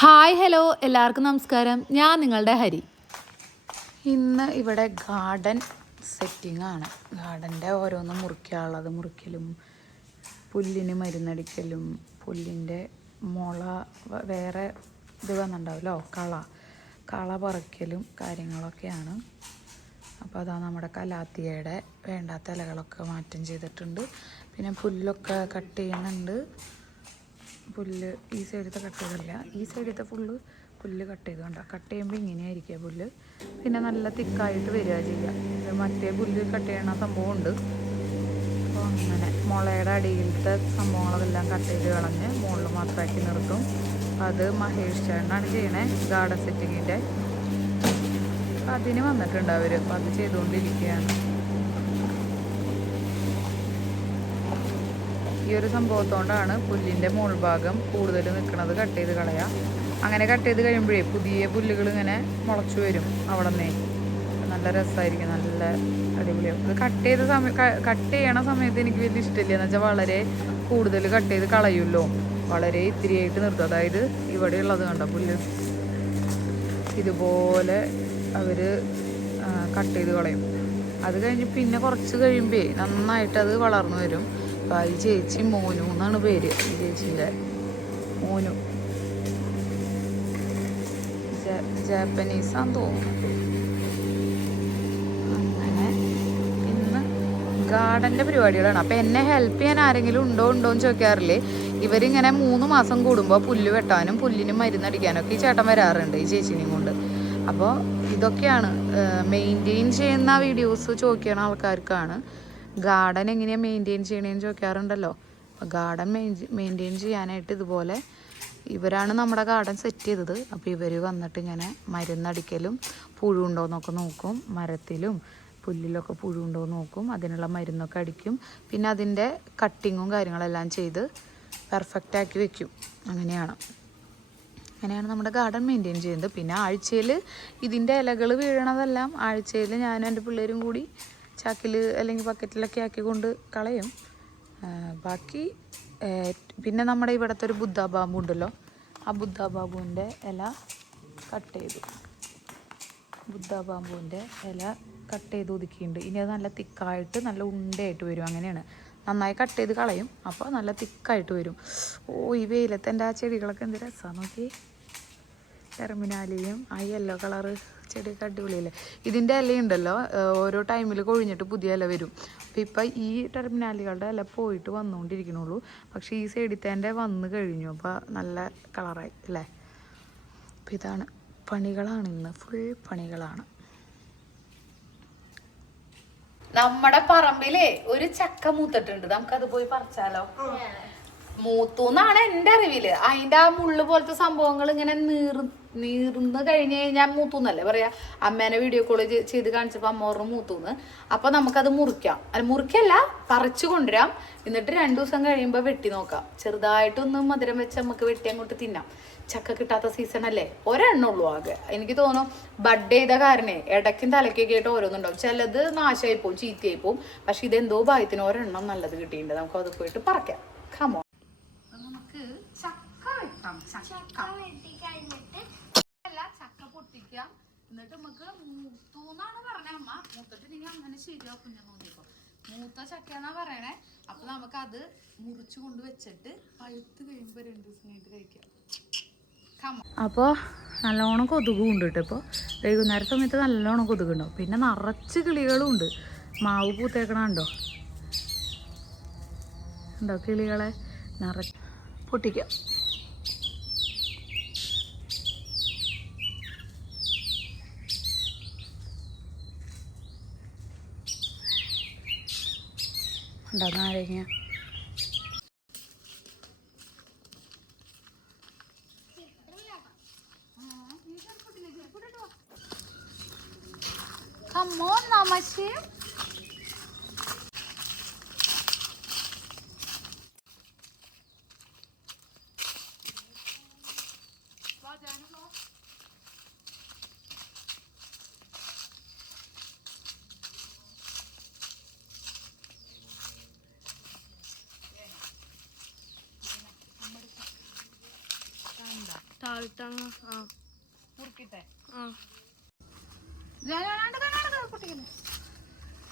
Hi hello എല്ലാവർക്കും നമസ്കാരം. ഞാൻ നിങ്ങളുടെ ഹരി. ഇന്ന് ഇവിടെ ഗാർഡൻ സെറ്റിംഗ് ആണ്. ഗാർഡൻ്റെ ഓരോന്നും മുറിക്കാനുള്ളത് മുറിക്കലും പുല്ലിന് മരുന്നടിക്കലും പുല്ലിൻ്റെ മുള വേറെ ഇത് വന്നിട്ടുണ്ടാവുമല്ലോ കള പറിക്കലും കാര്യങ്ങളൊക്കെയാണ്. അപ്പോൾ അതാ നമ്മുടെ കലാത്തിയയുടെ വേണ്ടാത്ത ഇലകളൊക്കെ മാറ്റം ചെയ്തിട്ടുണ്ട്. പിന്നെ പുല്ലൊക്കെ കട്ട് ചെയ്യുന്നുണ്ട്. പുല്ല് ഈ സൈഡത്തെ കട്ട് ചെയ്തില്ല, ഈ സൈഡത്തെ ഫുള്ള് പുല്ല് കട്ട് ചെയ്തുകൊണ്ട. കട്ട് ചെയ്യുമ്പോൾ ഇങ്ങനെയായിരിക്കുക പുല്ല്. പിന്നെ നല്ല തിക്കായിട്ട് വരിക ചെയ്യുക. ഇത് മറ്റേ പുല്ല് കട്ട് ചെയ്യണ സംഭവമുണ്ട്. അപ്പോൾ അങ്ങനെ മുളയുടെ അടിയിലത്തെ സംഭവങ്ങളെല്ലാം കട്ട് ചെയ്ത് കളഞ്ഞ് മുകളിൽ മാത്രമാക്കി നിർത്തും. അത് മഹേഷ് ചേട്ടനാണ് ചെയ്യണേ, ഗാർഡൻ സെറ്റിങ്ങിൻ്റെ. അപ്പം അതിന് വന്നിട്ടുണ്ട് അവർ. അപ്പോൾ അത് ചെയ്തുകൊണ്ടിരിക്കുകയാണ്. ഈ ഒരു സംഭവത്തോണ്ടാണ് പുല്ലിൻ്റെ മുൾഭാഗം കൂടുതൽ നിൽക്കുന്നത് കട്ട് ചെയ്ത് കളയുക. അങ്ങനെ കട്ട് ചെയ്ത് കഴിയുമ്പോഴേ പുതിയ പുല്ലുകൾ ഇങ്ങനെ മുളച്ചു വരും അവിടെ നിന്നേ. നല്ല രസമായിരിക്കും, നല്ല അടിപൊളിയാവും. ഇത് കട്ട് ചെയ്യണ സമയത്ത് എനിക്ക് വലിയ ഇഷ്ടമില്ല. എന്ന് വെച്ചാൽ വളരെ കൂടുതൽ കട്ട് ചെയ്ത് കളയുമല്ലോ, വളരെ ഇത്തിരിയായിട്ട് നിർത്തും. അതായത് ഇവിടെ ഉള്ളത് കണ്ടോ പുല്ല്, ഇതുപോലെ അവർ കട്ട് ചെയ്ത് കളയും. അത് കഴിഞ്ഞ് പിന്നെ കുറച്ച് കഴിയുമ്പോൾ നന്നായിട്ട് അത് വളർന്നു വരും. അപ്പോൾ ഈ ചേച്ചി മോനു എന്നാണ് പേര്, ഈ ചേച്ചീൻ്റെ മോനു. ജാപ്പനീസാന്ന് തോന്നുന്നു. അങ്ങനെ ഇന്ന് ഗാർഡൻ്റെ പരിപാടികളാണ്. അപ്പോൾ എന്നെ ഹെൽപ്പ് ചെയ്യാൻ ആരെങ്കിലും ഉണ്ടോ എന്ന് ചോദിക്കാറില്ലേ. ഇവരിങ്ങനെ 3 മാസം കൂടുമ്പോൾ പുല്ല് വെട്ടാനും പുല്ലിന് മരുന്നടിക്കാനൊക്കെ ഈ ചേട്ടൻ വരാറുണ്ട്, ഈ ചേച്ചീനെയും കൊണ്ട്. അപ്പോൾ ഇതൊക്കെയാണ് മെയിൻറ്റെയിൻ ചെയ്യുന്ന വീഡിയോസ് ചോദിക്കുന്ന ആൾക്കാർക്കാണ്. ഗാർഡൻ എങ്ങനെയാണ് മെയിൻറ്റെയിൻ ചെയ്യണേന്ന് ചോദിക്കാറുണ്ടല്ലോ. അപ്പോൾ ഗാർഡൻ മെയിൻറ്റെയിൻ ചെയ്യാനായിട്ട് ഇതുപോലെ ഇവരാണ് നമ്മുടെ ഗാർഡൻ സെറ്റ് ചെയ്തത്. അപ്പോൾ ഇവർ വന്നിട്ട് ഇങ്ങനെ മരുന്നടിക്കലും പുഴുണ്ടോയെന്നൊക്കെ നോക്കും. മരത്തിലും പുല്ലിലൊക്കെ പുഴുണ്ടോ നോക്കും, അതിനുള്ള മരുന്നൊക്കെ അടിക്കും. പിന്നെ അതിൻ്റെ കട്ടിങ്ങും കാര്യങ്ങളെല്ലാം ചെയ്ത് പെർഫെക്റ്റ് ആക്കി വെക്കും. അങ്ങനെയാണ് നമ്മുടെ ഗാർഡൻ മെയിൻറ്റെയിൻ ചെയ്യുന്നത്. പിന്നെ ആഴ്ചയിൽ ഇതിൻ്റെ ഇലകൾ വീഴണതെല്ലാം ആഴ്ചയിൽ ഞാനും എൻ്റെ പിള്ളേരും കൂടി ചാക്കിൽ അല്ലെങ്കിൽ ബക്കറ്റിലൊക്കെ ആക്കിക്കൊണ്ട് കളയും. ബാക്കി പിന്നെ നമ്മുടെ ഇവിടുത്തെ ഒരു ബുദ്ധ ബാബു ഉണ്ടല്ലോ, ആ ബുദ്ധ ബാബുവിൻ്റെ ഇല കട്ട് ചെയ്തു. ബുദ്ധ ബാബുവിൻ്റെ ഇല കട്ട് ചെയ്ത് ഒതുക്കിയിട്ടുണ്ട്. ഇനി അത് നല്ല തിക്കായിട്ട് നല്ല ഉണ്ടയായിട്ട് വരും. അങ്ങനെയാണ്, നന്നായി കട്ട് ചെയ്ത് കളയും. അപ്പോൾ നല്ല തിക്കായിട്ട് വരും. ഈ വെയിലത്ത് എൻ്റെ ആ ചെടികളൊക്കെ എന്ത് രസമാണ് നോക്കി. ടെർമിനാലിയും ആ യെല്ലോ കളറ് ചെടിയൊക്കെ അടിപൊളിയല്ലേ. ഇതിൻ്റെ ഇലയുണ്ടല്ലോ ഓരോ ടൈമിൽ കൊഴിഞ്ഞിട്ട് പുതിയ ഇല വരും. അപ്പം ഇപ്പം ഈ ടെർമിനാലികളുടെ ഇല പോയിട്ട് വന്നുകൊണ്ടിരിക്കണുള്ളൂ. പക്ഷേ ഈ സൈഡിത്തേൻ്റെ വന്ന് കഴിഞ്ഞു. അപ്പോൾ നല്ല കളറായി അല്ലേ. അപ്പം ഇതാണ് പണികളാണ്, ഇന്ന് ഫുൾ പണികളാണ്. നമ്മുടെ പറമ്പിലേ ഒരു ചക്ക മൂത്തിട്ടുണ്ട്, നമുക്കത് പോയി പറിച്ചാലോ. മൂത്തൂന്നാണ് എൻ്റെ അറിവില്. അതിൻ്റെ ആ മുള്ളു പോലത്തെ സംഭവങ്ങൾ ഇങ്ങനെ നീർന്ന് കഴിഞ്ഞ് കഴിഞ്ഞാൽ മൂത്തൂന്നല്ലേ പറയാ. അമ്മേനെ വീഡിയോ കോൾ ചെയ്ത് കാണിച്ചപ്പോൾ അമ്മ പറഞ്ഞു മൂത്തൂന്ന്. അപ്പൊ നമുക്കത് മുറിക്കാം. അല്ല, മുറിക്കല്ല, പറിച്ചു കൊണ്ടുവരാം. എന്നിട്ട് 2 ദിവസം കഴിയുമ്പോൾ വെട്ടി നോക്കാം. ചെറുതായിട്ടൊന്ന് മധുരം വെച്ച് നമുക്ക് വെട്ടി അങ്ങോട്ട് തിന്നാം. ചക്ക കിട്ടാത്ത സീസൺ അല്ലേ, ഒരെണ്ണുള്ളൂ ആകെ. എനിക്ക് തോന്നുന്നു ബഡ് ചെയ്ത കാരണേ ഇടയ്ക്കും തലക്കൊക്കെ ആയിട്ട് ഓരോന്നുണ്ടാവും. ചിലത് നാശമായി പോവും, ചീത്തയായി പോവും. പക്ഷെ ഇതെന്തോ ഭാഗ്യത്തിന് ഒരെണ്ണം നല്ലത് കിട്ടിയിട്ടുണ്ട്. നമുക്ക് അത് പോയിട്ട് പറിക്കാം. കമോ ചക്ക വെക്കാം. ചക്ക പൊട്ടിക്കാം. എന്നിട്ട് നമുക്ക് മൂത്തൂന്നാണ് പറഞ്ഞ അമ്മ. മൂത്തിട്ട് നിങ്ങൾ അങ്ങനെ ശരിയാക്കും. ഞാൻ നോക്കിയപ്പോ മൂത്ത ചക്ക എന്നാ പറയണേ. അപ്പൊ നമുക്ക് അത് മുറിച്ചു കൊണ്ട് വെച്ചിട്ട് പഴുത്ത് കഴിയുമ്പോ 2 ദിവസം കഴിഞ്ഞിട്ട് കഴിക്കാം. അപ്പോൾ നല്ലോണം കൊതുകും ഉണ്ട് കേട്ടോ. ഇപ്പോൾ വൈകുന്നേര സമയത്ത് നല്ലോണം കൊതുകുണ്ടാവും. പിന്നെ നിറച്ച് കിളികളും ഉണ്ട്. മാവ് പൂത്തേക്കണുണ്ടോ ഉണ്ടോ കിളികളെ നിറച്ച്. പൊട്ടിക്കാം. ഉണ്ടോ നാരങ്ങ. Come on, Namaste.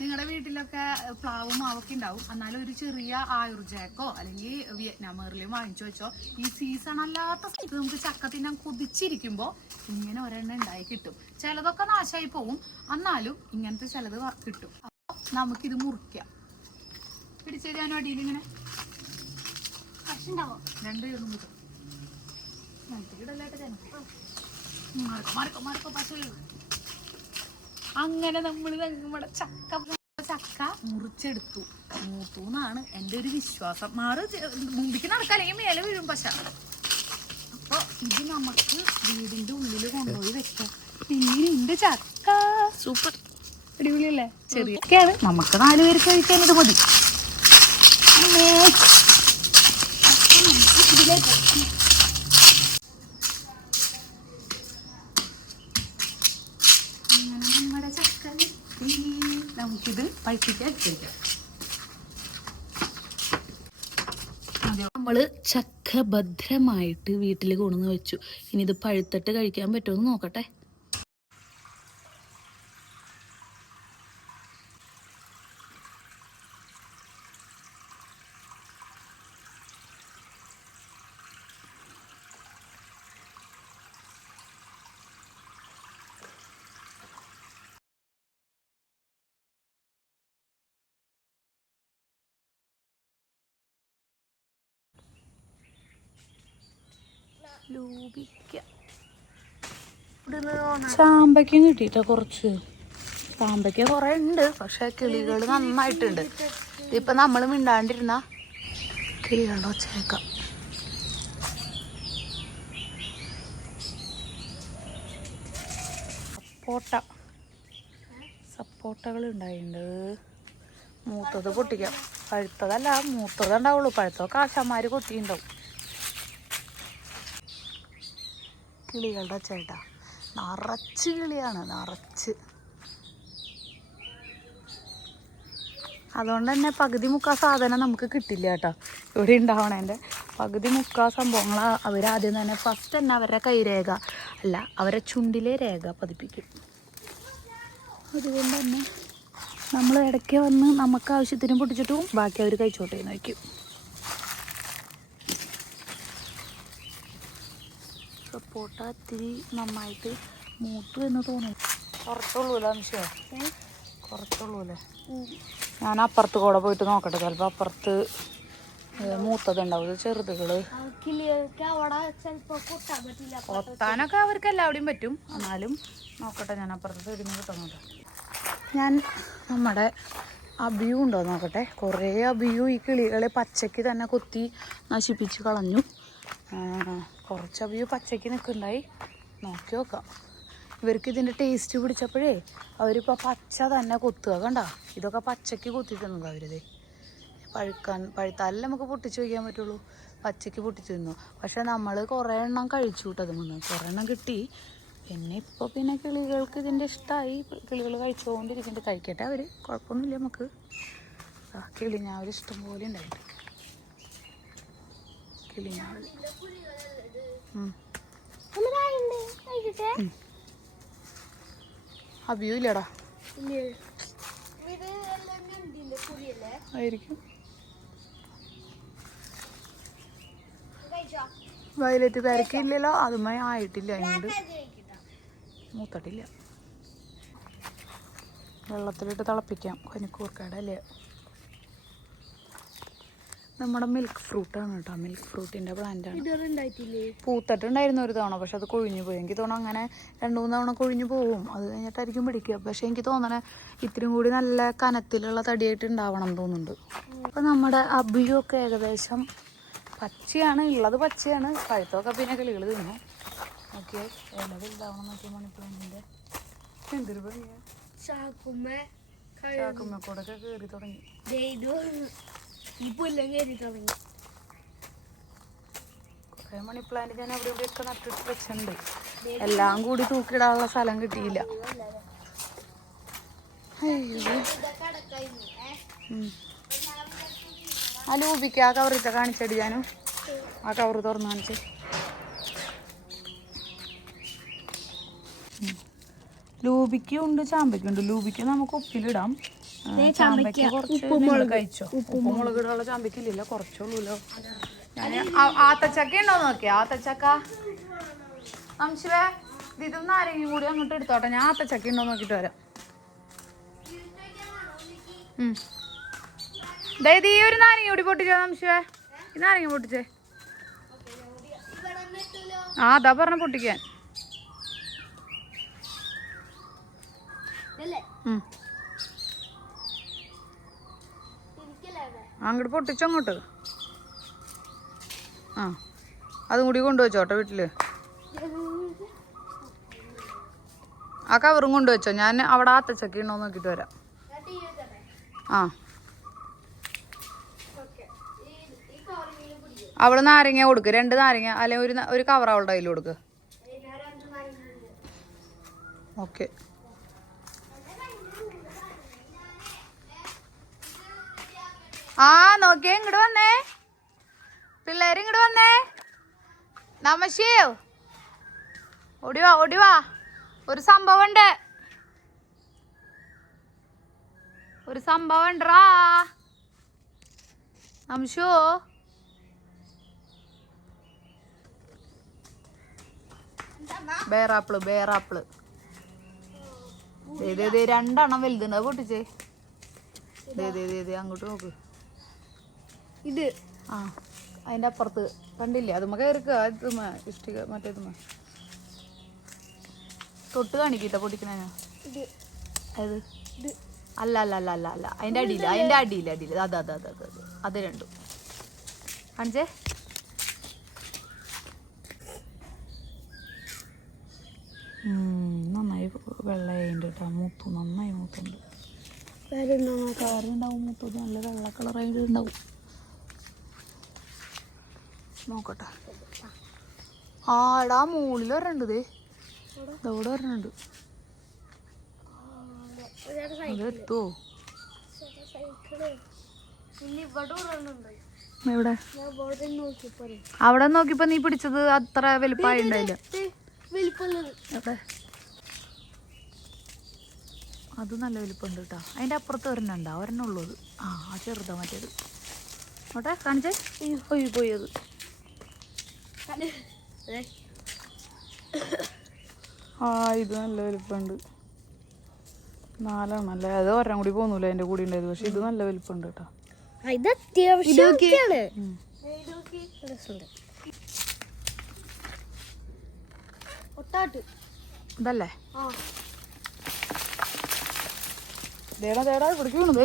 നിങ്ങളുടെ വീട്ടിലൊക്കെ പ്ലാവും മാവൊക്കെ ഉണ്ടാവും. എന്നാലും ഒരു ചെറിയ ആയുർജാക്കോ അല്ലെങ്കിൽ വിയറ്റ്നാം മേറിലും വാങ്ങിച്ചു വെച്ചോ. ഈ സീസൺ അല്ലാത്ത സ്ഥലത്ത് നമുക്ക് ചക്ക തിന്നാൻ കൊതിച്ചിരിക്കുമ്പോ ഇങ്ങനെ ഒരെണ്ണം ഉണ്ടായി കിട്ടും. ചിലതൊക്കെ നാശമായി പോവും, എന്നാലും ഇങ്ങനത്തെ ചിലത് കിട്ടും. അപ്പൊ നമുക്കിത് മുറിക്കാം. പിടിച്ചത് ഞാൻ അടിയിൽ ഇങ്ങനെ 2 കിട്ടും. അങ്ങനെ നമ്മൾ നമ്മുടെ ചക്ക മുറിച്ചെടുത്തു. മൂത്തു എന്നാണ് എൻ്റെ ഒരു വിശ്വാസം. മുമ്പിക്ക് നടക്കാം, അല്ലെങ്കിൽ മേലെ വീഴും. പക്ഷെ അപ്പൊ ഇത് നമുക്ക് വീടിന്റെ ഉള്ളിൽ കൊണ്ടുപോയി വെക്കാം. പിന്നെ ചക്ക സൂപ്പർ അടിപൊളിയല്ലേ? ചെറിയൊക്കെയാണ്, നമുക്ക് 4 പേർക്ക് കഴിക്കാൻ ഇത് മതി. നമുക്കിത് പഴുപ്പിക്കാൻ വെച്ചേക്കാം. നമ്മള് ചക്ക ഭദ്രമായിട്ട് വീട്ടിൽ കൊണ്ടുവന്ന് വെച്ചു. ഇനി ഇത് പഴുത്തിട്ട് കഴിക്കാൻ പറ്റുമെന്ന് നോക്കട്ടെ. ചാമ്പയ്ക്കും കിട്ടിയിട്ട കുറച്ച്. ചാമ്പയ്ക്ക കുറെ ഉണ്ട്, പക്ഷെ കിളികൾ നന്നായിട്ടുണ്ട്. ഇപ്പൊ നമ്മൾ മിണ്ടാണ്ടിരുന്ന കിളികളുടെ ഒച്ചേക്കാം. സപ്പോട്ടകൾ ഉണ്ടായിട്ടുണ്ട്. മൂത്തത് പൊട്ടിക്കാം. പഴുത്തതല്ല, മൂത്തത് ഉണ്ടാവുള്ളൂ. പഴുത്തതൊക്കെ ആശാന്മാര് കൊത്തിണ്ടാവും. കിളികളുടെ ചേട്ടാ, നിറച്ച് കിളിയാണ്, നിറച്ച്. അതുകൊണ്ട് തന്നെ പകുതി മുക്കാൽ സാധനം നമുക്ക് കിട്ടില്ല കേട്ടോ. ഇവിടെ ഉണ്ടാവണേൻ്റെ പകുതി മുക്കാൽ സംഭവങ്ങൾ അവരാദ്യം തന്നെ ഫസ്റ്റ് തന്നെ അവരുടെ കൈരേഖ അല്ല, അവരെ ചുണ്ടിലെ രേഖ പതിപ്പിക്കും. അതുകൊണ്ട് തന്നെ നമ്മൾ ഇടയ്ക്ക് വന്ന് നമുക്ക് ആവശ്യത്തിന് പൊട്ടിച്ചിട്ട് ബാക്കി അവർ കഴിച്ചോട്ടെ എന്ന് വയ്ക്കും. സപ്പോട്ട ഇത്തിരി നന്നായിട്ട് മൂത്തു എന്ന് തോന്നി. കുറച്ചുള്ളൂല്ലേ അംശം? കുറച്ചുള്ളൂല്ലേ? ഞാൻ അപ്പുറത്ത് കൂടെ പോയിട്ട് നോക്കട്ടെ, ചിലപ്പോൾ അപ്പുറത്ത് മൂത്തതുണ്ടാവും. ചെറുതുകള് കൊത്താനൊക്കെ അവർക്ക് എല്ലാവിടെയും പറ്റും. എന്നാലും നോക്കട്ടെ, ഞാൻ അപ്പുറത്ത് തിരിഞ്ഞ് കിട്ടുന്നുണ്ട്. ഞാൻ നമ്മുടെ അബിയു ഉണ്ടോ നോക്കട്ടെ. കുറേ അബിയു ഈ കിളികളെ പച്ചയ്ക്ക് തന്നെ കൊത്തി നശിപ്പിച്ച് കളഞ്ഞു. കുറച്ച് അബിയു പച്ചയ്ക്ക് നിൽക്കുന്നുണ്ടായി. നോക്കി നോക്കാം. ഇവർക്ക് ഇതിൻ്റെ ടേസ്റ്റ് പിടിച്ചപ്പോഴേ അവരിപ്പോൾ പച്ച തന്നെ കൊത്തുക. കണ്ട, ഇതൊക്കെ പച്ചയ്ക്ക് കൊത്തി തിന്നത് അവരിത്. പഴുത്താലല്ലേ നമുക്ക് പൊട്ടിച്ച് വയ്ക്കാൻ പറ്റുള്ളൂ. പച്ചയ്ക്ക് പൊട്ടിച്ച് തിന്നു. പക്ഷെ നമ്മൾ കുറേ എണ്ണം കഴിച്ചു വിട്ടത് മുന്നേ, കുറേ എണ്ണം കിട്ടി. പിന്നെ കിളികൾക്ക് ഇതിൻ്റെ ഇഷ്ടമായി. കിളികൾ കഴിച്ചുകൊണ്ടിരിക്കുന്നുണ്ട്. കഴിക്കട്ടെ അവർ, കുഴപ്പമൊന്നുമില്ല നമുക്ക്. കിളിഞ്ഞാവൽ ഇഷ്ടം പോലെ ഉണ്ടായിട്ട്. കിളിഞ്ഞാവൽ അബിയു ഇല്ലടാ, ആയിരിക്കും. വയലറ്റ് കരക്കില്ലല്ലോ, അതുമായി ആയിട്ടില്ല. അതിനോട് മൂത്തട്ടില്ല. വെള്ളത്തിലിട്ട് തിളപ്പിക്കാം. കനിക്കൂർക്കയുടെ അല്ലേ. നമ്മുടെ മിൽക്ക് ഫ്രൂട്ടാണ് കേട്ടോ. മിൽക്ക് ഫ്രൂട്ടിൻ്റെ പ്ലാന്റാണ്. പൂത്തിട്ടുണ്ടായിരുന്നു ഒരു തവണ, പക്ഷെ അത് കൊഴിഞ്ഞു പോയി. എനിക്ക് തോന്നുന്നു അങ്ങനെ 2-3 തവണ കൊഴിഞ്ഞു പോവും. അത് കഴിഞ്ഞിട്ടായിരിക്കും പിടിക്കുക. പക്ഷെ എനിക്ക് തോന്നണേ ഇത്തിരി കൂടി നല്ല കനത്തിലുള്ള തടിയായിട്ട് ഉണ്ടാവണം എന്ന് തോന്നുന്നുണ്ട്. അപ്പം നമ്മുടെ അബിയു ഒക്കെ ഏകദേശം പച്ചയാണ് ഉള്ളത്. പച്ചയാണ്. പഴുത്തൊക്കെ പിന്നെ കിളികൾ തിന്നു. നോക്കിയേ ഇല വലുതാവണം. നോക്കിയ മണിപ്ലാന്റിൻ്റെ എന്തൊരു ഭംഗിയാ. ചാക്കുമ്മക്കൂടൊക്കെ കയറി തുടങ്ങി. കുറേ മണിപ്ലാന്റ് ഞാൻ അവിടെ ഇവിടെയൊക്കെ നട്ടിട്ട് വെച്ചിട്ടുണ്ട്. എല്ലാം കൂടി തൂക്കിയിടാനുള്ള സ്ഥലം കിട്ടിയില്ല. ആ ലൂബിക്ക് ആ കവറിത്തെ കാണിച്ചടി. ഞാനും ആ കവറ് തുറന്ന് കാണിച്ച്. ലൂബിക്കും ഉണ്ട് ചാമ്പയ്ക്കും ഉണ്ട്. ലൂബിക്ക് നമുക്ക് ഉപ്പിലിടാം. ചാമ്പയ്ക്ക് കുറച്ച് നിങ്ങൾ കഴിച്ചോ. ഉപ്പും മുളക് ഇടാനുള്ള ചാമ്പയ്ക്കില്ലല്ലോ, കുറച്ചുള്ളൂല്ലോ. ആത്തച്ചക്ക ഉണ്ടോ നോക്കിയാ? ആത്തച്ചക്ക അംശുവേ ഇതൊന്നും ആരെങ്കിലും കൂടി അങ്ങോട്ട് എടുത്തോട്ടെ. ഞാൻ ആത്തച്ചക്ക ഉണ്ടോ നോക്കിട്ട് വരാം. അതായത് ഈ ഒരു നാരങ്ങ കൂടി പൊട്ടിച്ചോ അംശുവേ. ഈ നാരങ്ങ പൊട്ടിച്ചേ. അതാ പറഞ്ഞ പൊട്ടിക്കാൻ. അങ്ങോട്ട് പൊട്ടിച്ചോ അങ്ങോട്ട്. അതും കൂടി കൊണ്ടുവച്ചോട്ടെ വീട്ടില്. ആ കവറും കൊണ്ടുവച്ചോ. ഞാൻ അവിടെ ആത്തച്ചക്ക ഉണ്ടോ നോക്കിട്ട് വരാം. അവള് നാരങ്ങ കൊടുക്ക്, 2 നാരങ്ങ അല്ലെങ്കിൽ ഒരു കവർ അവളുടെ കയ്യിൽ കൊടുക്ക്. ഓക്കെ. നോക്കിയേ, ഇങ്ങോട്ട് വന്നേ പിള്ളേര്, ഇങ്ങോട്ട് വന്നേ. നമശിയോ ഓടിവാ ഓടിവാ. ഒരു സംഭവം ഉണ്ടറാ നമശോ. ബേറാപ്പിള് 2 വലുതുണ്ട്. അത് പൊട്ടിച്ചേ. അങ്ങോട്ട് നോക്ക്. ഇത് അതിന്റെ അപ്പുറത്ത് കണ്ടില്ലേ? അതുമ്മ കയറിക്കുക. ഇഷ്ടിക മറ്റേതുമ്മ തൊട്ട് കാണിക്കട്ടെ പൊട്ടിക്കണ. അത് അല്ല അതിന്റെ അടിയിൽ അത് രണ്ടും കാണിച്ചേ. നന്നായി വെള്ളയുണ്ട് കേട്ടോ. നന്നായി മൂത്തുണ്ട്. കാറുണ്ടാവും മൂത്തത്. നല്ല വെള്ള കളറായിട്ട് ഉണ്ടാവും. നോക്കട്ടെ. എടാ മുകളിൽ വരണ്ടത്. ഇതോടെ വരണുണ്ട്. അതെത്തുവോ? എവിടെ? അവിടെ നോക്കിയപ്പോ നീ പിടിച്ചത് അത്ര വലുപ്പമായി ഉണ്ടായില്ല. അത് നല്ല വലുപ്പമുണ്ട് കേട്ടോ. അതിന്റെ അപ്പുറത്ത് ഒരെണ്ണം ഉള്ളത്. ആ ചെറുതാ മറ്റേത്. നോട്ടെ കാണിച്ചേ. പോയി അത്. ഇത് നല്ല വലുപ്പമുണ്ട്. 4 അല്ലേ? അത് ഒരെണ്ണം കൂടി പോന്നൂല അതിന്റെ കൂടി ഉണ്ടായത്. പക്ഷെ ഇത് നല്ല വലുപ്പമുണ്ട് കേട്ടോ. ഇതല്ലേ?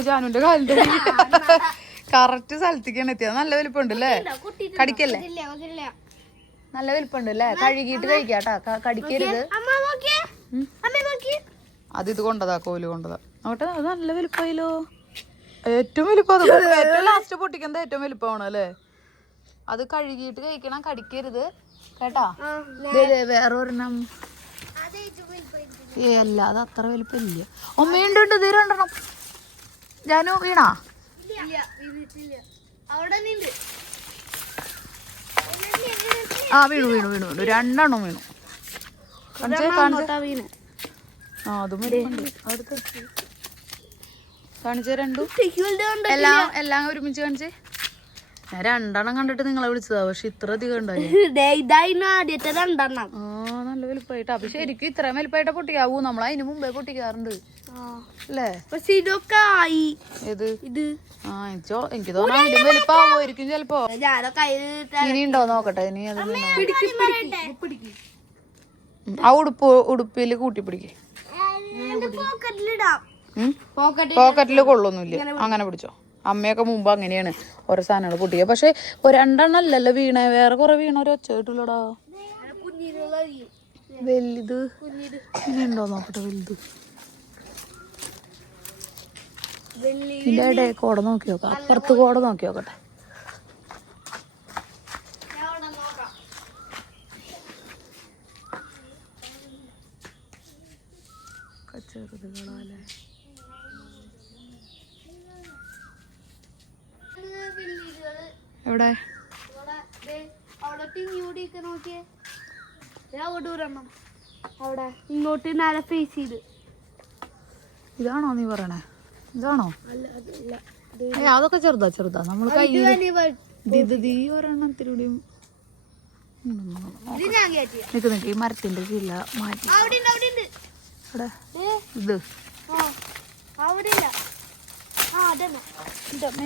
ജാനുവിന്റെ കാലിന്റെ കറക്റ്റ് സ്ഥലത്തേക്കാണ് എത്തിയത്. നല്ല വലുപ്പമുണ്ട് അല്ലേ? കടിക്കല്ലേ? നല്ല വലുപ്പമുണ്ട് അല്ലേ? കഴുകിയിട്ട് കഴിക്കാട്ടാ, കടിക്കരുത്. ഇത് കൊണ്ടതാ, കോല് കൊണ്ടതാ. നോട്ടെ, അത് നല്ല വലുപ്പമായില്ലോ. ഏറ്റവും വലുപ്പം ഏറ്റവും ലാസ്റ്റ് പൊട്ടിക്കുന്നത് ഏറ്റവും വലുപ്പമാണ് അല്ലേ? അത് കഴുകിയിട്ട് കഴിക്കണം, കടിക്കരുത് കേട്ടാ. വേറെ ഒരെണ്ണം അല്ല, അത് അത്ര വലുപ്പമില്ല. ഒമ്മയുണ്ട്. ഇത് 2 എണ്ണം. ജാനു വീണാ? വീണു 2 എണ്ണം വീണു. അതും കാണിച്ചേ. 2 എല്ലാം ഒരുമിച്ച് കാണിച്ചേ. ഞാൻ 2 എണ്ണം കണ്ടിട്ട് നിങ്ങളെ വിളിച്ചതാ. പക്ഷെ ഇത്ര അധികം ഉണ്ടായി. നല്ല വലുപ്പമായിട്ടാ. അപ്പൊ ശരിക്കും ഇത്രയും വലുപ്പമായിട്ടാ പൊട്ടിക്കാവൂ. നമ്മൾ അതിന് മുമ്പേ പൊട്ടിക്കാറുണ്ട് അല്ലേ? എനിക്ക് തോന്നാ അതിലും വലുപ്പമാവുമായിരിക്കും ചെലപ്പോ. ഇനി ഉണ്ടോ നോക്കട്ടെ. ഇനി അത് ആ ഉടുപ്പില് കൂട്ടി പിടിക്കേ. പോക്കറ്റില് കൊള്ളൊന്നുമില്ല. അങ്ങനെ പിടിച്ചോ. അമ്മയൊക്കെ മുമ്പ് അങ്ങനെയാണ് ഓരോ സാധനങ്ങൾ പൊട്ടിക്കുക. പക്ഷെ 2 എണ്ണം അല്ലല്ലോ വീണേ, വേറെ കുറെ വീണ ഒരു ഒച്ച കിട്ടില്ലടാ. വലുത് ഇനി ഉണ്ടോ നോക്കട്ടെ. ഇതിന്റെ കോട നോക്കി നോക്കാം. അപ്പുറത്ത് കോട നോക്കി നോക്കട്ടെ. ചെറുതുകളല്ലേ? എവിടെ? അവിടെ ഇങ്ങോട്ട് നേരെ ഫേസ് ചെയ്ത്. ഇതാണോ നീ പറയണേ? ഇതാണോ? അല്ല അതല്ല, അതൊക്കെ ചെറുതാ നമ്മൾ കയ്യിൽ ഒരെണ്ണത്തിലൂടെയും നിക്ക് ഈ മരത്തിന്റെ ചില്ല മാറ്റി. ഇത്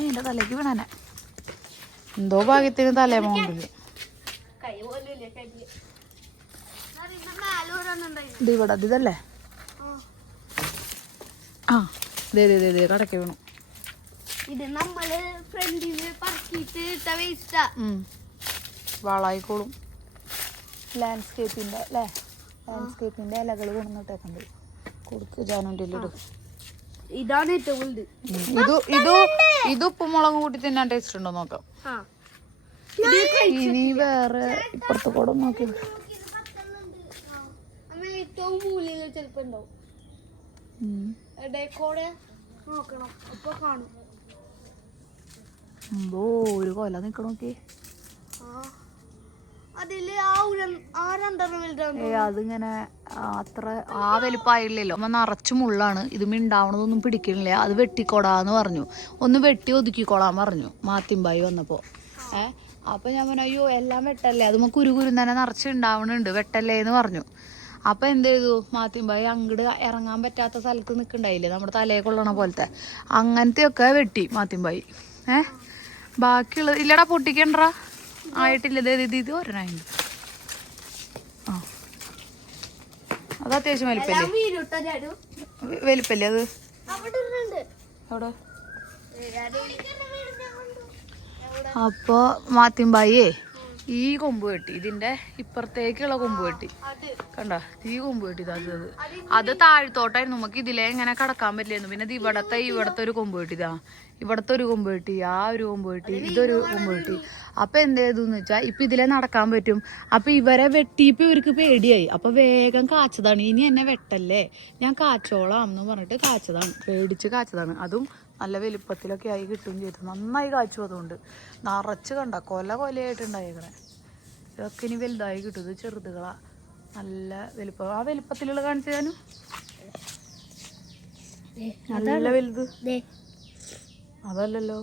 എന്റെ തലയ്ക്ക് വീണാനെ എന്തോ ഭാഗ്യത്തിന് തലേമോണ്ടില്. ഇത് ഇവിടെ ഇതല്ലേ? ആ ദേ കടക്കി വീണു. ഇത് നമ്മള് ഫ്രണ്ടില് പറക്കിട്ട് ഇട്ട വേസ്റ്റാ. വളായിക്കോളും. ലാൻഡ്സ്കേപ്പിന്റെ അല്ലേ? ലാൻഡ്സ്കേപ്പിന്റെ ഇലകൾ കൊണ്ടുവന്നിട്ടേക്കുണ്ട്. കൊടുക്ക് ജാനുന്റെ ഇടും. ഇതാണ് ഏറ്റവും വലുത്. ഇത് ഉപ്പും മുളകും കൂട്ടി തിന്നാൻ ടേസ്റ്റ് ഉണ്ടോ നോക്കാം. ഇനി വേറെ ഇപ്പുറത്തെ കൂടെ നോക്കി. ഏറ്റവും മൂല്യം ചിലപ്പോ ഉണ്ടാവും. ഇടയ്ക്കൂടെ നോക്കണം, അപ്പൊ കാണും. എന്തോ ഒരു കൊല നിക്കണോക്കെ. അതില് ആ രണ്ടെണ്ണം വലുതാണ്. അതിങ്ങനെ അത്ര ആ വലിപ്പായില്ലല്ലോ. അമ്മ നിറച്ചു മുള്ളാണ്. ഇത് മിണ്ടാവണതൊന്നും പിടിക്കണില്ല. അത് വെട്ടിക്കോടാന്ന് പറഞ്ഞു. ഒന്ന് വെട്ടി ഒതുക്കിക്കോളാൻ പറഞ്ഞു മാത്തിമ്പായി വന്നപ്പോ. അപ്പൊ ഞാൻ പറഞ്ഞു അയ്യോ എല്ലാം വെട്ടല്ലേ, അത് കുരുകുരും തന്നെ നിറച്ചുണ്ടാവണുണ്ട്, വെട്ടല്ലേ എന്ന് പറഞ്ഞു. അപ്പൊ എന്ത് ചെയ്തു, മാത്തിമ്പായി അങ്ങോട്ട് ഇറങ്ങാൻ പറ്റാത്ത സ്ഥലത്ത് നിൽക്കണ്ടായില്ലേ, നമ്മുടെ തലയെ കൊള്ളണ പോലത്തെ അങ്ങനത്തെ ഒക്കെ വെട്ടി മാത്തിമ്പായി. ബാക്കിയുള്ളത് ഇല്ലടാ പൊട്ടിക്കണ്ടാ, ആയിട്ടില്ല. ഇത് ഒരെണ്ണായി. ആ അത് അത്യാവശ്യം വലിപ്പല്ലേ അത്? അവിടെ അപ്പൊ മാത്തിമ്പായിയേ ഈ കൊമ്പ് വെട്ടി, ഇതിന്റെ ഇപ്പുറത്തേക്കുള്ള കൊമ്പ് വെട്ടി. കണ്ട ഈ കൊമ്പ് വെട്ടി അത് താഴ്ത്തോട്ടായിരുന്നു. നമുക്ക് ഇതിലെ ഇങ്ങനെ കടക്കാൻ പറ്റില്ലായിരുന്നു. പിന്നെ ഇവിടത്തെ ഒരു കൊമ്പ് വെട്ടിതാ, ഇവിടത്തെ ഒരു കൊമ്പ് വെട്ടി, ആ ഒരു കൊമ്പ് വെട്ടി, ഇതൊരു കൊമ്പ് വെട്ടി. അപ്പൊ എന്ത് ചെയ്തെന്ന് വെച്ചാൽ ഇപ്പൊ ഇതിലെ നടക്കാൻ പറ്റും. അപ്പൊ ഇവരെ വെട്ടിയപ്പോ ഇവർക്ക് പേടിയായി. അപ്പൊ വേഗം കാച്ചതാണ്. ഇനി എന്നെ വെട്ടല്ലേ, ഞാൻ കാച്ചോളാം എന്ന് പറഞ്ഞിട്ട് കാച്ചതാണ്, പേടിച്ച് കാച്ചതാണ്. അതും നല്ല വലുപ്പത്തിലൊക്കെ ആയി കിട്ടുകയും ചെയ്തു. നന്നായി കാച്ചു. അതുകൊണ്ട് നിറച്ച് കണ്ട കൊലയായിട്ടുണ്ടായേക്കണേ. ഇതൊക്കെ ഇനി വലുതായി കിട്ടും. ഇത് ചെറുതുകളാ, നല്ല വലുപ്പം. ആ വലുപ്പത്തിലുള്ള കാണിച്ചാലും നല്ല വലുത് അതല്ലല്ലോ,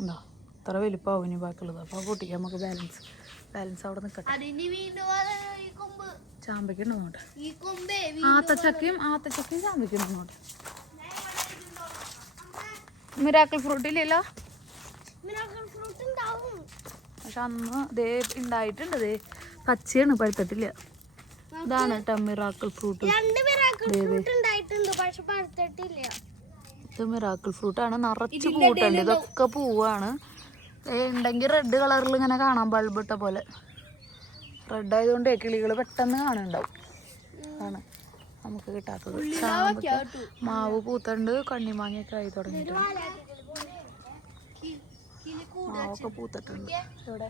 ഉണ്ടോ? അത്ര വലുപ്പാവും ഇനി ബാക്കിയുള്ളത്. അപ്പൊ പൊട്ടിക്കാൻ നമുക്ക് ബാലൻസ് അവിടെ നിൽക്കട്ടെ. ചാമ്പയ്ക്കുണ്ടോ നോട്ടെ, ആത്തച്ചക്കയും ചാമ്പയ്ക്കുണ്ടോ നോട്ടെ. മിറാക്കിൾ ഫ്രൂട്ട് ഇല്ലല്ലോ. പക്ഷെ അന്ന് ദേ ഉണ്ടായിട്ടുണ്ട്. ദേ പച്ചയാണ്, പഴുത്തിട്ടില്ല. ഇതാണ് കേട്ടോ മിറാക്കിൾ ഫ്രൂട്ട്. ഇത് മിറാക്കിൾ ഫ്രൂട്ടാണ്. നിറച്ച് പൂട്ടുണ്ട്. ഇതൊക്കെ പൂവാണ്. ഉണ്ടെങ്കിൽ റെഡ് കളറിൽ ഇങ്ങനെ കാണാൻ ബൾബിട്ട പോലെ. റെഡ് ആയതുകൊണ്ട് കിളികൾ പെട്ടെന്ന് കാണുന്നുണ്ടാവും. ആണ് നമുക്ക് കിട്ടാത്തത്. മാവ് പൂത്തുണ്ട്, കണ്ണിമാങ്ങയൊക്കെ ആയി തുടങ്ങിയിട്ടുണ്ട്. മാവൊക്കെ പൂത്തിട്ടുണ്ട്. ഇവിടെ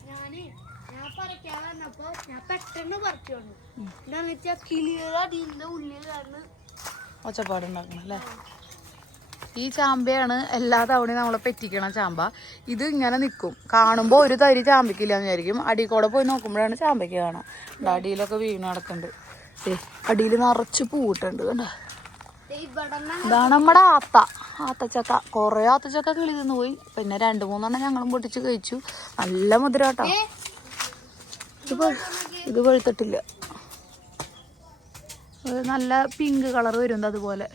ഒച്ചപ്പാടുണ്ടാക്കണം അല്ലേ? ഈ ചാമ്പയാണ് എല്ലാ തവണയും നമ്മളെ പെറ്റിക്കണ ചാമ്പ. ഇത് ഇങ്ങനെ നിൽക്കും. കാണുമ്പോൾ ഒരു തരി ചാമ്പയ്ക്കില്ല എന്ന് വിചാരിക്കും. അടിയിൽ പോയി നോക്കുമ്പോഴാണ് ചാമ്പയ്ക്ക് കാണാം. അടിയിലൊക്കെ വീണ് നടക്കുന്നുണ്ട്. അടിയിൽ നിറച്ച് പൂവിട്ടുണ്ട്. കണ്ടോ? ഇതാണ് നമ്മുടെ ആത്തച്ചക്ക. കുറെ ആത്തച്ചക്ക കിളി തിന്ന് പോയി. പിന്നെ 2-3 ഞങ്ങളും പൊട്ടിച്ച് കഴിച്ചു. നല്ല മധുര കേട്ടോ. ഇത് പഴുത്തിട്ടില്ല. നല്ല പിങ്ക് കളർ വരും അതുപോലെ.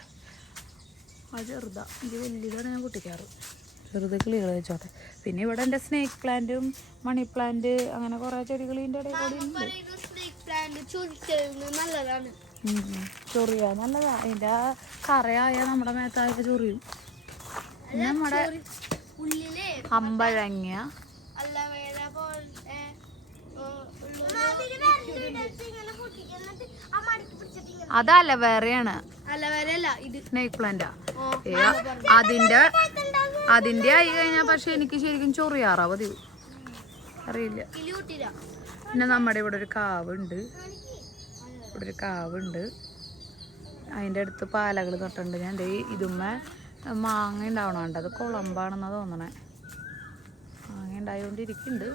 അത് ചെറുതാ, ഇത് വലിയതാണ് ഞാൻ പൊട്ടിക്കാറ്. ചെറുത് കിളികൾ വെച്ചോട്ടെ. പിന്നെ ഇവിടെ എൻ്റെ സ്നേക്ക് പ്ലാന്റും മണി പ്ലാന്റ് അങ്ങനെ കുറെ ചെടികളിൻ്റെ ഇടയിൽ കൂടി ഉണ്ട്. ചൊറിയാ നല്ലതാ. അതിൻ്റെ കറയായ നമ്മുടെ മേത്തായ ചൊറിയും. നമ്മുടെ അമ്പഴങ്ങ, അത് അലവേറയാണ്. സ്നേക്ക് പ്ലാന്റാ. അതിന്റെ ആയി കഴിഞ്ഞാൽ പക്ഷെ എനിക്ക് ശരിക്കും ചൊറിയാറാ പതിവ്. അറിയില്ല. പിന്നെ നമ്മുടെ ഇവിടെ ഒരു കാവുണ്ട്. അതിൻ്റെ അടുത്ത് പാലകൾ നട്ടുണ്ട്. ഞാൻ ഇതുമ്മേ മാങ്ങ ഉണ്ടാവണുണ്ട്. അത് കുളമ്പാണെന്നാ തോന്നണേ. മാങ്ങ ഉണ്ടായോണ്ടിരിക്കുന്നുണ്ട്.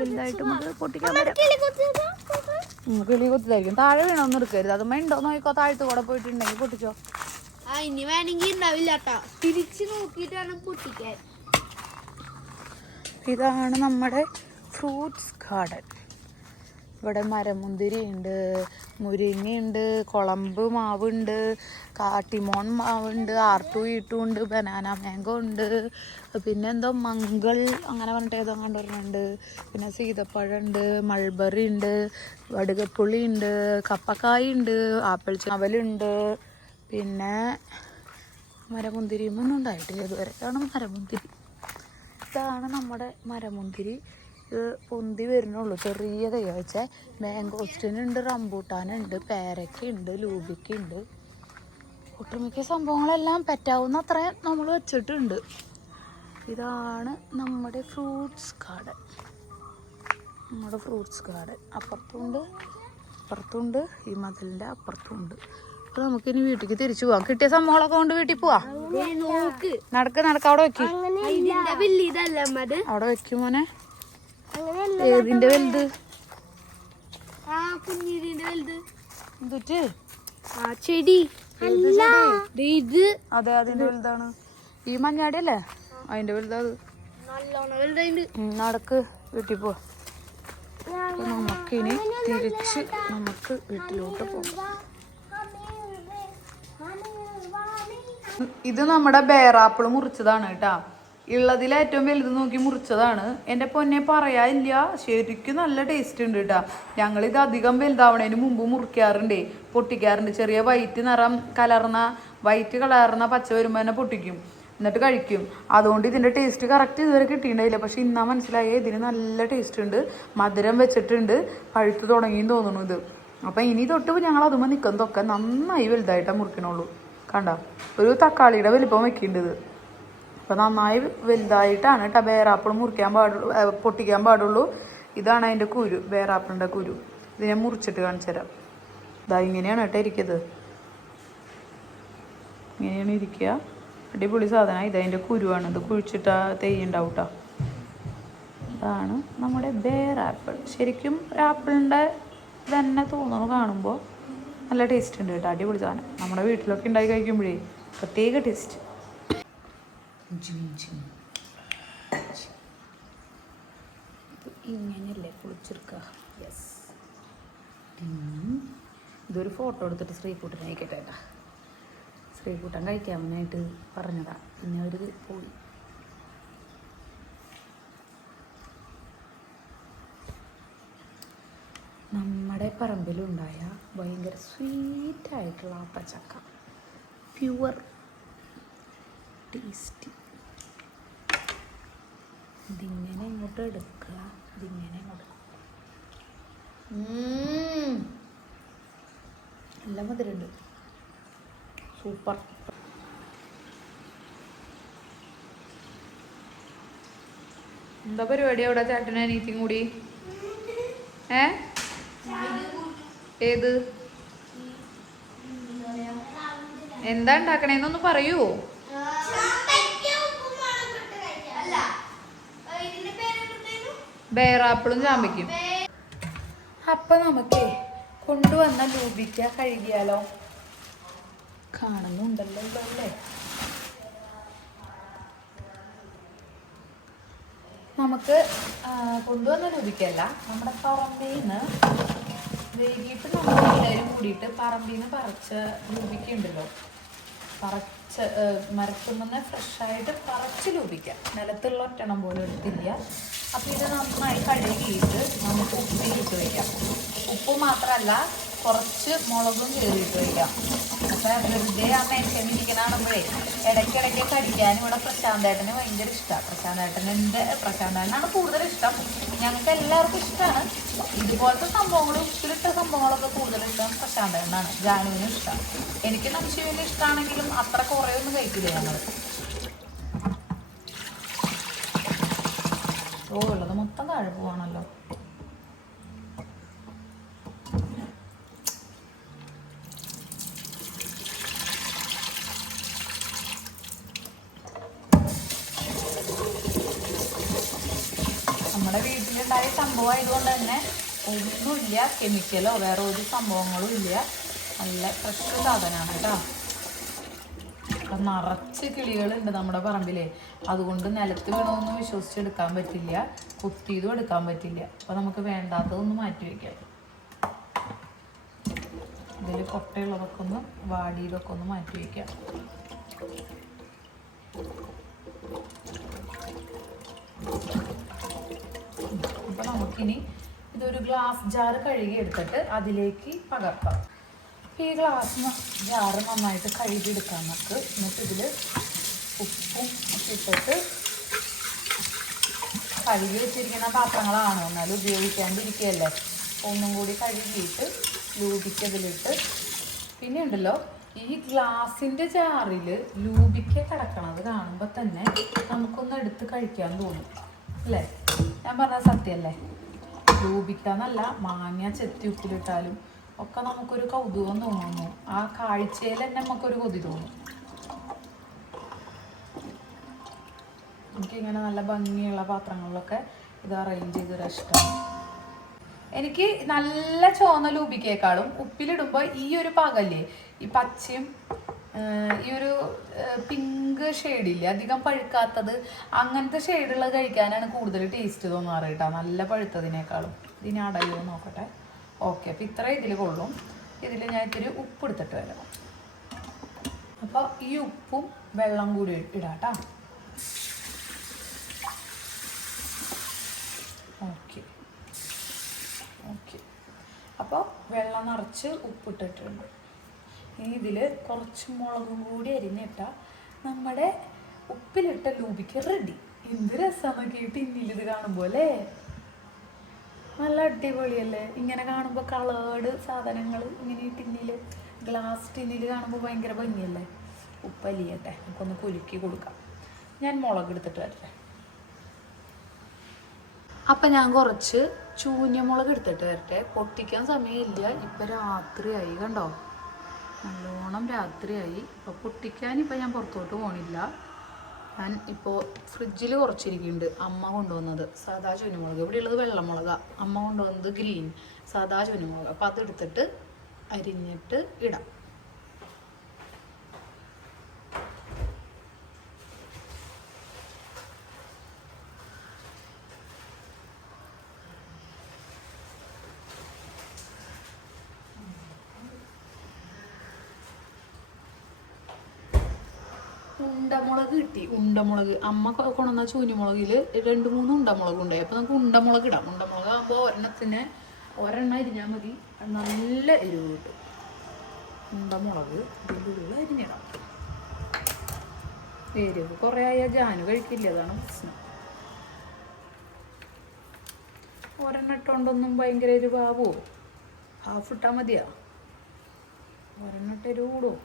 വലുതായിട്ട് നമുക്ക് പൊട്ടിക്കാൻ പറ്റും. കിളി കൊത്തിതായിരിക്കും. താഴെ വീണൊന്നും എടുക്കരുത്. അത് ഉണ്ടോ നോക്കോ, താഴത്ത് കൂടെ പോയിട്ടുണ്ടെങ്കിൽ പൊട്ടിച്ചോ. ഇനി വേണമെങ്കിൽ ഉണ്ടാവില്ല കേട്ടാ, തിരിച്ച് നോക്കിയിട്ടാണ് പൊട്ടിക്കാൻ. ഇതാണ് നമ്മുടെ ഫ്രൂട്ട്സ് ഗാർഡൻ. ഇവിടെ മരമുന്തിരി ഉണ്ട്, മുരിങ്ങയുണ്ട്, കുളമ്പ് മാവുണ്ട്, കാട്ടിമോൺ മാവുണ്ട്, ആർട്ടു ഈട്ടും ഉണ്ട്, ബനാന മാങ്കോ ഉണ്ട്, പിന്നെ എന്തോ മംഗൾ അങ്ങനെ പറഞ്ഞിട്ട് ഏതോ കണ്ടുവരുന്നുണ്ട്, പിന്നെ സീതപ്പഴം ഉണ്ട്, മൾബറി ഉണ്ട്, വടുകപ്പുളി ഉണ്ട്, കപ്പക്കായ ഉണ്ട്, ആപ്പിൾ ചാവലുണ്ട്, പിന്നെ മരമുന്തിരിയൊന്നും ഉണ്ടായിട്ടില്ല ഇതുവരെ. ഇതാണ് മരമുന്തിരി. ഇതാണ് നമ്മുടെ മരമുന്തിരി. ഇത് പൊന്തി വരുന്നുള്ളൂ, ചെറിയ തൈ വെച്ചാൽ. മാങ്കോസ്റ്റിനുണ്ട്, റംബൂട്ടാനുണ്ട്, പേരയ്ക്കുണ്ട്, ലൂബിക്കുണ്ട്. ഒട്ടുമിക്ക സംഭവങ്ങളെല്ലാം പറ്റാവുന്ന അത്രയും നമ്മൾ വെച്ചിട്ടുണ്ട്. ഇതാണ് നമ്മുടെ ഫ്രൂട്ട്സ് ഗാർഡൻ. അപ്പുറത്തുണ്ട്, ഈ മതിലിൻ്റെ അപ്പുറത്തുണ്ട്. അപ്പോൾ നമുക്കിനി വീട്ടിലേക്ക് തിരിച്ചു പോവാം. കിട്ടിയ സംഭവങ്ങളൊക്കെ കൊണ്ട് വീട്ടിൽ പോവാം. നടക്ക് അവിടെ വെക്കും. അവിടെ വെക്കും മോനെ. ഏതിന്റെ വലുത്? ചെടി. അതെ, അതിന്റെ വലുതാണ്. ഈ മഞ്ഞാടി അല്ലേ, അതിന്റെ വലുതാത്. നടക്ക് വീട്ടിൽ പോവാ. നമുക്കിനി തിരിച്ച് നമുക്ക് വീട്ടിലോട്ട് പോകാം. ഇത് നമ്മുടെ ബേറാപ്പിൾ മുറിച്ചതാണ് കേട്ടാ. ഉള്ളതിൽ ഏറ്റവും വലുത് നോക്കി മുറിച്ചതാണ്. എൻ്റെ പൊന്നെ പറയാനില്ല, ശരിക്കും നല്ല ടേസ്റ്റ് ഉണ്ട് കേട്ടാ. ഞങ്ങളിത് അധികം വലുതാവണതിന് മുമ്പ് മുറിക്കാറുണ്ടേ, പൊട്ടിക്കാറുണ്ട്. ചെറിയ വൈറ്റ് കളർന്ന പച്ച വരുമ്പോൾ തന്നെ പൊട്ടിക്കും, എന്നിട്ട് കഴിക്കും. അതുകൊണ്ട് ഇതിൻ്റെ ടേസ്റ്റ് കറക്റ്റ് ഇതുവരെ കിട്ടിയിട്ടുണ്ടായില്ല. പക്ഷെ ഇന്നാ മനസ്സിലായേ ഇതിന് നല്ല ടേസ്റ്റ് ഉണ്ട്. മധുരം വെച്ചിട്ടുണ്ട്, പഴുത്ത് തുടങ്ങിയെന്ന് തോന്നുന്നു ഇത്. അപ്പം ഇനി തൊട്ട് ഞങ്ങൾ അതുമ്പോൾ നിൽക്കുന്നതൊക്കെ നന്നായി വലുതായിട്ടാണ് മുറിക്കണുള്ളൂ. കണ്ട, ഒരു തക്കാളിയുടെ വലിപ്പം വെക്കേണ്ടത്. അപ്പം നന്നായി വലുതായിട്ടാണ് കേട്ടോ ബേറാപ്പിൾ പൊട്ടിക്കാൻ പാടുള്ളൂ. ഇതാണ് അതിൻ്റെ കുരു, ബേറാപ്പിളിൻ്റെ കുരു. ഇത് ഞാൻ മുറിച്ചിട്ട് കാണിച്ചു തരാം. ഇതാ ഇങ്ങനെയാണ് കേട്ടോ ഇരിക്കുന്നത്. ഇങ്ങനെയാണ് ഇരിക്കുക. അടിപൊളി സാധനം. ഇതതിൻ്റെ കുരുവാണ്. ഇത് കുഴിച്ചിട്ടാ തെയ്യുണ്ടാവും കേട്ടോ. ഇതാണ് നമ്മുടെ ബേറാപ്പിൾ. ശരിക്കും ആപ്പിളിൻ്റെ തന്നെ തോന്നുന്നു കാണുമ്പോൾ. നല്ല ടേസ്റ്റ് ഉണ്ട് കേട്ടോ, അടിപൊളി സാധനം. നമ്മുടെ വീട്ടിലൊക്കെ ഉണ്ടാക്കി കഴിക്കുമ്പോഴേ പ്രത്യേക ടേസ്റ്റ്. ഇങ്ങനെയല്ലേ പൊളിച്ചെടുക്കുക. യെസ്. ഇതൊരു ഫോട്ടോ എടുത്തിട്ട് ശ്രീകുട്ടൻ അയക്കട്ടെ കേട്ടാ. ശ്രീകുട്ടൻ കഴിക്കാമെന്നായിട്ട് പറഞ്ഞതാ, പിന്നെ അവർ പോയി. നമ്മുടെ പറമ്പിലുണ്ടായ ഭയങ്കര സ്വീറ്റായിട്ടുള്ള ആത്തച്ചക്ക, പ്യുവർ ടേസ്റ്റി. ഇതിങ്ങനെ ഇങ്ങോട്ട് എടുക്കുക, ഇതിങ്ങനെ ഇങ്ങോട്ട്. നല്ല മധുരമുണ്ട്, സൂപ്പർ. എന്താ പരിപാടി അവിടെ ചേട്ടനും അനിയത്തിയും കൂടി? ഏത് എന്താ ഉണ്ടാക്കണേന്നൊന്ന് പറയൂ. ബേറാപ്പിളും ചാമ്പയ്ക്കും. അപ്പൊ നമുക്ക് കൊണ്ടുവന്ന ലൂബിക്ക കഴുകിയാലോ? കാണുന്നുണ്ടല്ലോ അല്ലേ? നമുക്ക് കൊണ്ടുവന്ന ലൂബിക്കല്ല, നമ്മുടെ പറമ്പിൽ നിന്ന് വൈകിട്ട് നമ്മൾ എല്ലാവരും കൂടിയിട്ട് പറമ്പിൽ നിന്ന് പറിച്ച ലൂബിക്ക ഉണ്ടല്ലോ, മരത്തുമെന്ന് ഫ്രഷായിട്ട് പറിച്ച് ലൂബിക്ക. നിലത്തുള്ള ഒറ്റണം പോലും എടുത്തില്ല. അപ്പോൾ ഇത് നന്നായി കഴുകിയിട്ട് നമുക്ക് ഉപ്പിലിട്ട് വയ്ക്കാം. ഉപ്പ് മാത്രമല്ല, കുറച്ച് മുളകും കയറിയിട്ട് വയ്ക്കാം. അപ്പം വെറുതെ ആ മേശമിരിക്കണാകുമ്പോഴേ ഇടയ്ക്കിടയ്ക്ക് കടിക്കാൻ ഇവിടെ പ്രശാന്തേട്ടന് ഭയങ്കര ഇഷ്ടമാണ്. പ്രശാന്തേട്ടനാണ് കൂടുതൽ ഇഷ്ടം. ഞങ്ങൾക്ക് എല്ലാവർക്കും ഇഷ്ടമാണ്. ഇതുപോലത്തെ സംഭവങ്ങൾ, ഉപ്പിലിട്ട സംഭവങ്ങളൊക്കെ കൂടുതൽ ഇഷ്ടം പ്രശാന്തേട്ടനാണ്. ജാനുവിനും ഇഷ്ടമാണ്. എനിക്ക് നമുക്ക് വലിയ ഇഷ്ടമാണെങ്കിലും അത്ര കുറേയൊന്നും കഴിക്കില്ല ഞങ്ങൾ. ഉള്ളത് മൊത്തം താഴെ പോവാണല്ലോ. നമ്മുടെ വീട്ടിലുണ്ടായ സംഭവം ആയതുകൊണ്ട് തന്നെ ഒന്നുമില്ല, കെമിക്കലോ വേറെ ഒരു സംഭവങ്ങളും ഇല്ല. നല്ല ഫ്രഷ് സാധനമാണ് കേട്ടോ. അപ്പം നിറച്ച് കിളികളുണ്ട് നമ്മുടെ പറമ്പിലേ, അതുകൊണ്ട് നിലത്ത് വീണതൊന്നും വിശ്വസിച്ചെടുക്കാൻ പറ്റില്ല, കുത്തിയതും എടുക്കാൻ പറ്റില്ല. അപ്പം നമുക്ക് വേണ്ടാത്തതൊന്ന് മാറ്റി വയ്ക്കാം. ഇതിൽ കൊട്ടയുള്ളതൊക്കെ ഒന്ന് വാടിയതൊക്കെ ഒന്ന് മാറ്റി വയ്ക്കാം. അപ്പം നമുക്കിനി ഇതൊരു ഗ്ലാസ് ജാറ് കഴുകി എടുത്തിട്ട് അതിലേക്ക് പകർത്താം. ഈ ഗ്ലാസ് ജാറ് നന്നായിട്ട് കഴുകിയെടുക്കാം നമുക്ക്. എന്നിട്ട് ഇതിൽ ഉപ്പും ഒക്കെ ഇട്ടിട്ട്, കഴുകി വെച്ചിരിക്കുന്ന പാത്രങ്ങളാണ് എന്നാലും ഉപയോഗിക്കാണ്ടിരിക്കുകയല്ലേ, ഒന്നും കൂടി കഴുകിയിട്ട് ലൂബിക്ക ഇതിലിട്ട്. പിന്നെ ഉണ്ടല്ലോ, ഈ ഗ്ലാസിൻ്റെ ജാറിൽ ലൂബിക്ക കിടക്കണത് കാണുമ്പോൾ തന്നെ നമുക്കൊന്ന് എടുത്ത് കഴിക്കാൻ തോന്നും അല്ലേ? ഞാൻ പറഞ്ഞത് സത്യമല്ലേ? ലൂബിക്ക എന്നല്ല, മാങ്ങ ചെത്തി ഉപ്പിലിട്ടാലും ഒക്കെ നമുക്കൊരു കൗതുകം തോന്നുന്നു. ആ കാഴ്ചയിൽ തന്നെ നമുക്കൊരു കൊതി തോന്നും. എനിക്കിങ്ങനെ നല്ല ഭംഗിയുള്ള പാത്രങ്ങളിലൊക്കെ ഇത് അറേഞ്ച് ചെയ്തൊരു ഇഷ്ടമാണ്. എനിക്ക് നല്ല ചുവന്ന ലൂബിക്കേക്കാളും ഉപ്പിലിടുമ്പോൾ ഈ ഒരു പകല്ലേ, ഈ പച്ചയും ഈ ഒരു പിങ്ക് ഷെയ്ഡില്ലേ, അധികം പഴുക്കാത്തത്, അങ്ങനത്തെ ഷെയ്ഡുള്ളത് കഴിക്കാനാണ് കൂടുതൽ ടേസ്റ്റ് തോന്നാറ് കേട്ടോ, നല്ല പഴുത്തതിനേക്കാളും. ഇതിന് അടയോ നോക്കട്ടെ. ഓക്കെ, അപ്പം ഇത്ര ഇതിൽ കൊള്ളും. ഇതിൽ ഞാൻ ഇത്തിരി ഉപ്പ് എടുത്തിട്ട് വരാം. അപ്പോൾ ഈ ഉപ്പും വെള്ളം കൂടി ഇടാം കേട്ടോ. ഓക്കെ ഓക്കെ, അപ്പോൾ വെള്ളം നിറച്ച് ഉപ്പിട്ടിട്ടുണ്ട്. ഇനി ഇതിൽ കുറച്ച് മുളകും കൂടി അരിഞ്ഞിട്ടാൽ നമ്മുടെ ഉപ്പിലിട്ട ലൂബിക്ക റെഡി. എന്ത് രസമാണ് ടിന്നിൽ ഇത് കാണുമ്പോൾ അല്ലേ? നല്ല അടിപൊളിയല്ലേ? ഇങ്ങനെ കാണുമ്പോൾ കളേർഡ് സാധനങ്ങൾ ഇങ്ങനെ ടിന്നിൽ, ഗ്ലാസ് ടിന്നിൽ കാണുമ്പോൾ ഭയങ്കര ഭംഗിയല്ലേ? ഉപ്പലിയട്ടെ, നമുക്കൊന്ന് കുലുക്കി കൊടുക്കാം. ഞാൻ മുളക് എടുത്തിട്ട് വരട്ടെ. അപ്പം ഞാൻ കുറച്ച് ചൂഞ്ഞമുളക് എടുത്തിട്ട് വരട്ടെ. പൊട്ടിക്കാൻ സമയമില്ല, ഇപ്പം രാത്രിയായി കണ്ടോ, നല്ലോണം രാത്രിയായി. ഇപ്പോൾ പൊട്ടിക്കാനിപ്പോൾ ഞാൻ പുറത്തോട്ട് പോകണില്ല. ഞാൻ ഇപ്പോൾ ഫ്രിഡ്ജിൽ കുറച്ചിരിക്കുന്നുണ്ട്. അമ്മ കൊണ്ടുവന്നത് സാധാ ചുവന്നുമുളക്, ഇവിടെയുള്ളത് വെള്ളമുളകാണ്, അമ്മ കൊണ്ടുവന്നത് ഗ്രീൻ സാധാ ചുവന്നുമുളക്. അപ്പോൾ അതെടുത്തിട്ട് അരിഞ്ഞിട്ട് ഇടാം. ഉണ്ടമുളക് കിട്ടി, ഉണ്ടമുളക്. അമ്മ കൊണ്ടുവന്ന ചൂഞ്ഞുമുളകിൽ 2-3 ഉണ്ടമുളക് ഉണ്ടായി. അപ്പോൾ നമുക്ക് ഉണ്ടമുളക് ഇടാം. ഉണ്ടമുളക് ആകുമ്പോൾ ഒരെണ്ണം അരിഞ്ഞാൽ മതി, നല്ല എരിവ് കിട്ടും. ഉണ്ടമുളക് ഇതിലുള്ള അരിഞ്ഞിടാം. എരിവ് കുറേ ആയാൽ ജാനു കഴിക്കില്ല, അതാണ് പ്രശ്നം. ഒരെണ്ണം ഇട്ടുകൊണ്ടൊന്നും ഭയങ്കര എരിവാവോ? ഹാഫ് ഇട്ടാൽ മതിയാ? ഒരെണ്ണം ഇട്ട് എരിവ് കൂടുമോ?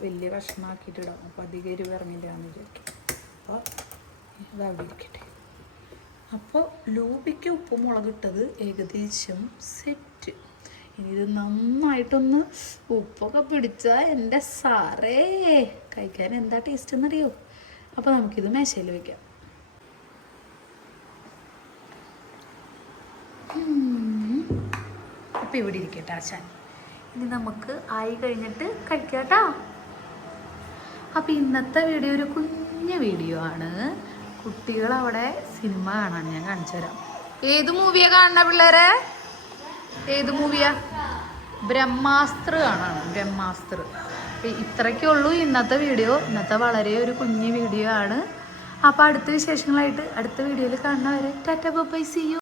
വലിയ കഷ്ണമാക്കിയിട്ടിടാം. അപ്പോൾ അധികം എരിവ് ഇറങ്ങില്ലാന്ന് വിചാരിക്കും. അപ്പോൾ ഇതവിടെ ഇരിക്കട്ടെ. അപ്പോൾ ലൂബിക്ക് ഉപ്പും മുളകിട്ടത് ഏകദേശം സെറ്റ്. ഇനി ഇത് നന്നായിട്ടൊന്ന് ഉപ്പൊക്കെ പിടിച്ചാൽ എൻ്റെ സാറേ കഴിക്കാൻ എന്താ ടേസ്റ്റ് എന്നറിയോ? അപ്പോൾ നമുക്കിത് മേശയിൽ വയ്ക്കാം. അപ്പോൾ ഇവിടെ ഇരിക്കട്ടെ ആശാൻ. ഇനി നമുക്ക് ആയി കഴിഞ്ഞിട്ട് കഴിക്കാം കേട്ടോ. അപ്പോൾ ഇന്നത്തെ വീഡിയോ ഒരു കുഞ്ഞു വീഡിയോ ആണ്. കുട്ടികളവിടെ സിനിമ കാണാൻ ഞാൻ കാണിച്ചു തരാം. ഏത് മൂവിയാണ് കാണുന്ന പിള്ളേരെ? ഏത് മൂവിയാ? ബ്രഹ്മാസ്ത്ര കാണാണ്, ബ്രഹ്മാസ്ത്ര. ഇത്രയ്ക്കേ ഉള്ളൂ ഇന്നത്തെ വീഡിയോ. ഇന്നത്തെ വളരെ ഒരു കുഞ്ഞു വീഡിയോ ആണ്. അപ്പോൾ അടുത്ത വിശേഷങ്ങളായിട്ട് അടുത്ത വീഡിയോയിൽ കാണുന്നവരെ ടാറ്റ ബൈ, സീ യു.